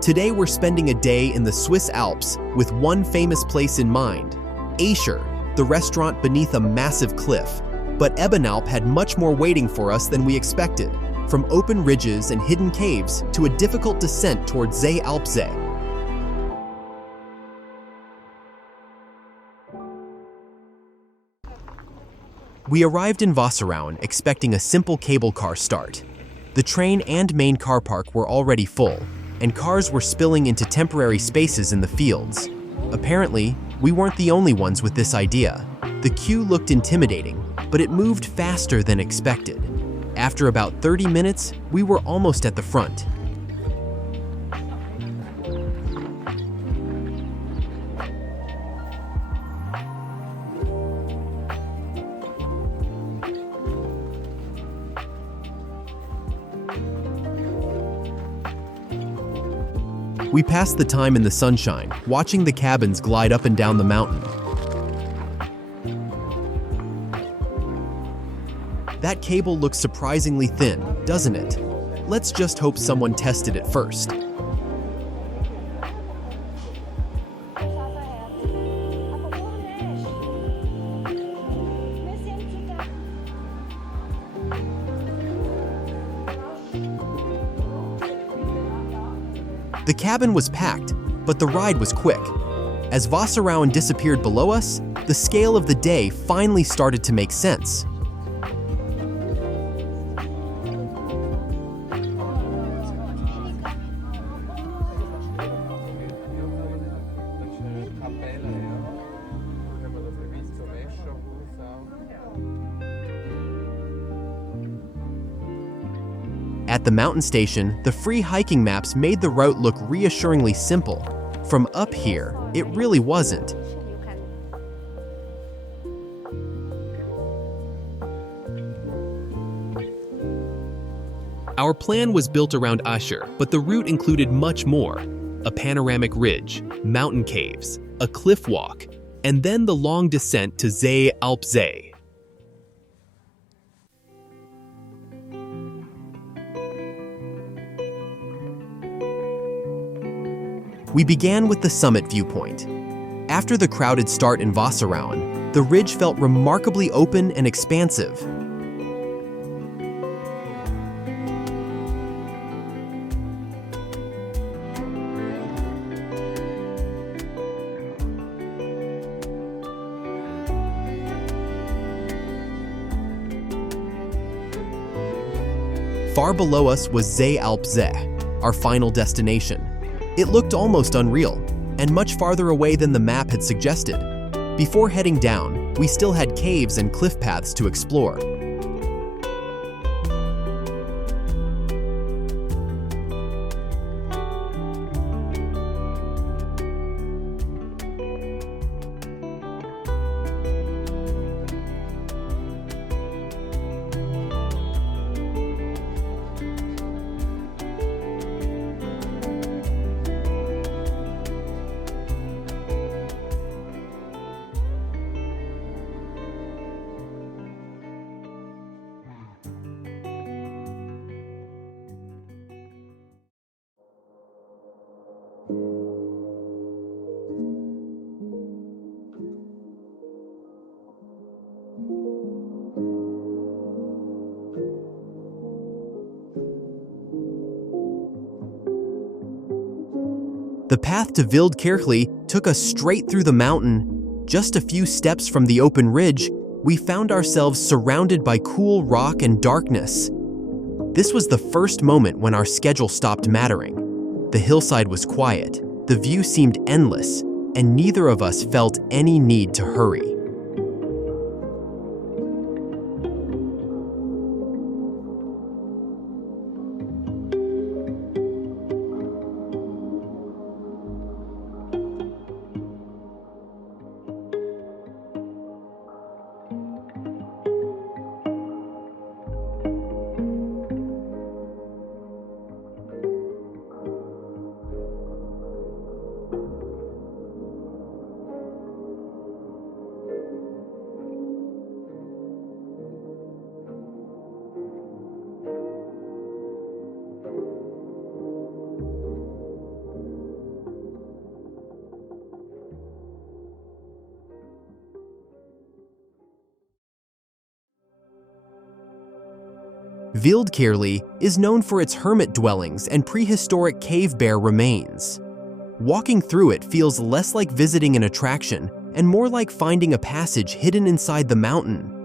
Today we're spending a day in the Swiss Alps with one famous place in mind, Aescher, the restaurant beneath a massive cliff. But Ebenalp had much more waiting for us than we expected, from open ridges and hidden caves to a difficult descent towards Seealpsee. We arrived in Wasserauen expecting a simple cable car start. The train and main car park were already full, and cars were spilling into temporary spaces in the fields. Apparently, we weren't the only ones with this idea. The queue looked intimidating, but it moved faster than expected. After about 30 minutes, we were almost at the front. We passed the time in the sunshine, watching the cabins glide up and down the mountain. That cable looks surprisingly thin, doesn't it? Let's just hope someone tested it first. The cabin was packed, but the ride was quick. As Wasserauen disappeared below us, the scale of the day finally started to make sense. At the mountain station, the free hiking maps made the route look reassuringly simple. From up here, it really wasn't. Our plan was built around Aescher, but the route included much more. A panoramic ridge, mountain caves, a cliff walk, and then the long descent to Seealpsee. We began with the summit viewpoint. After the crowded start in Wasserauen, the ridge felt remarkably open and expansive. Far below us was Seealpsee, our final destination. It looked almost unreal, and much farther away than the map had suggested. Before heading down, we still had caves and cliff paths to explore. The path to Wildkirchli took us straight through the mountain. Just a few steps from the open ridge, we found ourselves surrounded by cool rock and darkness. This was the first moment when our schedule stopped mattering. The hillside was quiet, the view seemed endless, and neither of us felt any need to hurry. Wildkirchli is known for its hermit dwellings and prehistoric cave bear remains. Walking through it feels less like visiting an attraction and more like finding a passage hidden inside the mountain.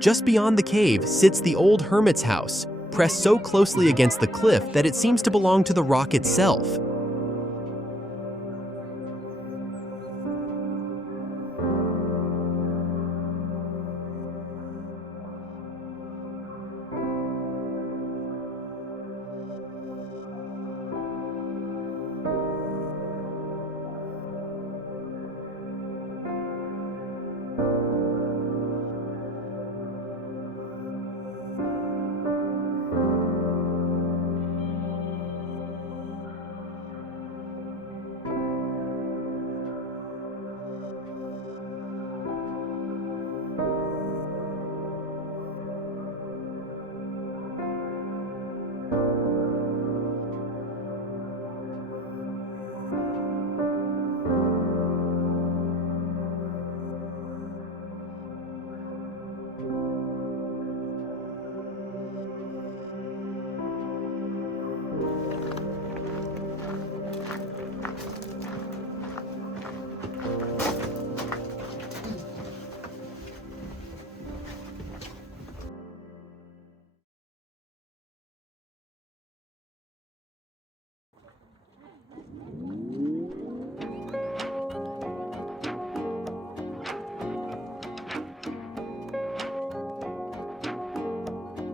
Just beyond the cave sits the old hermit's house, pressed so closely against the cliff that it seems to belong to the rock itself.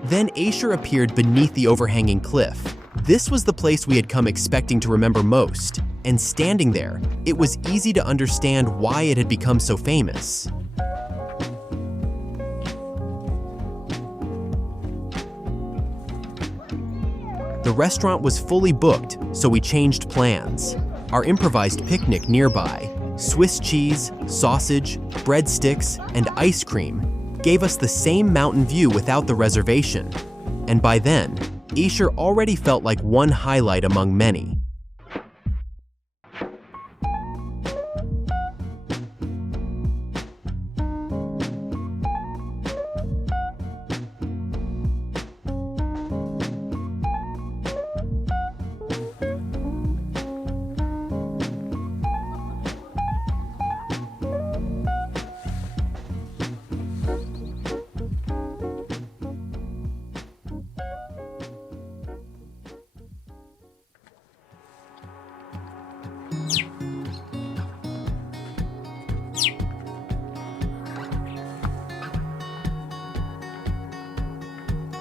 Then Aescher appeared beneath the overhanging cliff. This was the place we had come expecting to remember most, and standing there, it was easy to understand why it had become so famous. The restaurant was fully booked, so we changed plans. Our improvised picnic nearby, Swiss cheese, sausage, breadsticks, and ice cream gave us the same mountain view without the reservation. And by then, Aescher already felt like one highlight among many.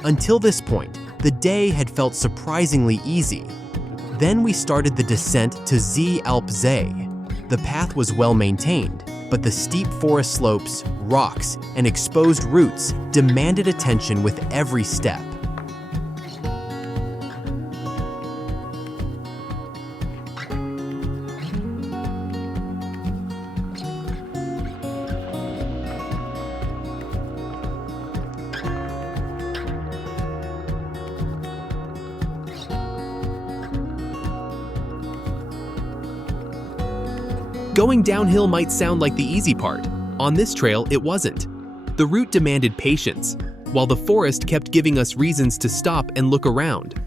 Until this point, the day had felt surprisingly easy. Then we started the descent to Seealpsee. The path was well maintained, but the steep forest slopes, rocks, and exposed roots demanded attention with every step. Going downhill might sound like the easy part. On this trail, it wasn't. The route demanded patience, while the forest kept giving us reasons to stop and look around.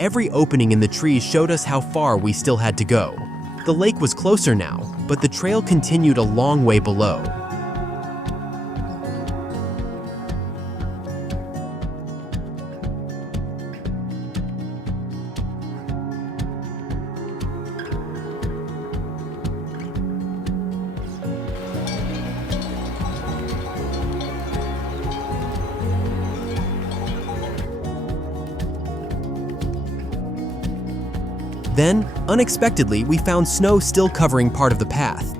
Every opening in the trees showed us how far we still had to go. The lake was closer now, but the trail continued a long way below. Then, unexpectedly, we found snow still covering part of the path.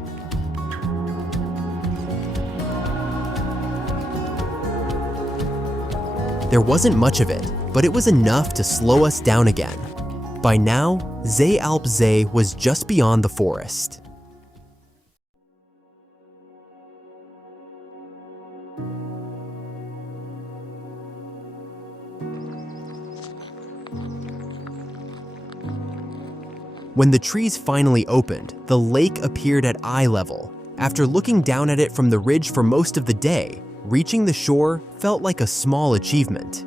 There wasn't much of it, but it was enough to slow us down again. By now, Seealpsee was just beyond the forest. When the trees finally opened, the lake appeared at eye level. After looking down at it from the ridge for most of the day, reaching the shore felt like a small achievement.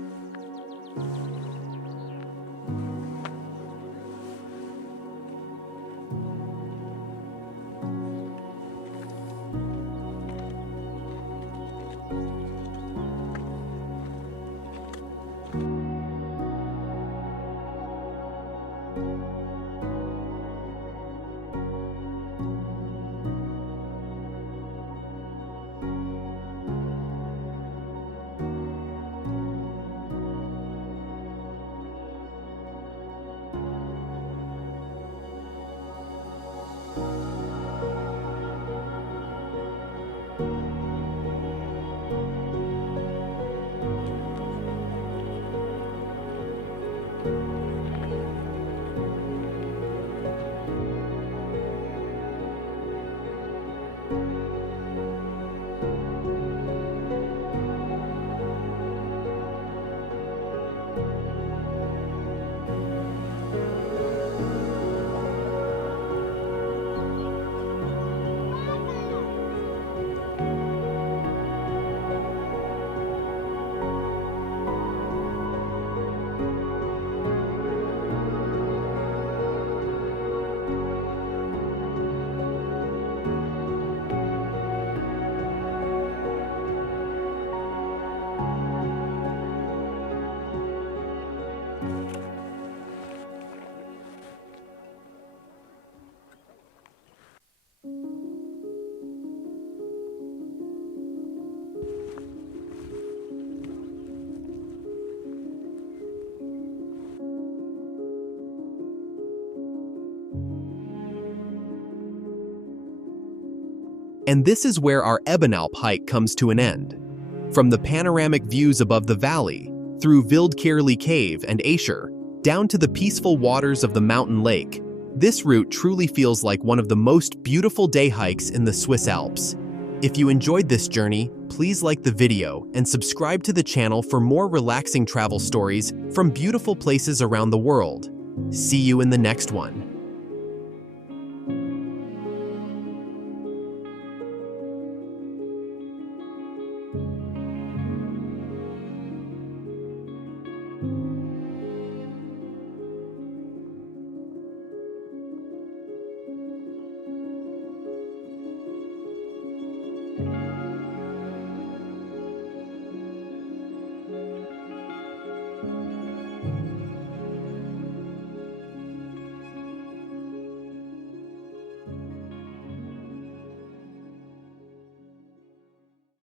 And this is where our Ebenalp hike comes to an end. From the panoramic views above the valley, through Wildkirchli Cave and Aescher, down to the peaceful waters of the mountain lake, this route truly feels like one of the most beautiful day hikes in the Swiss Alps. If you enjoyed this journey, please like the video and subscribe to the channel for more relaxing travel stories from beautiful places around the world. See you in the next one.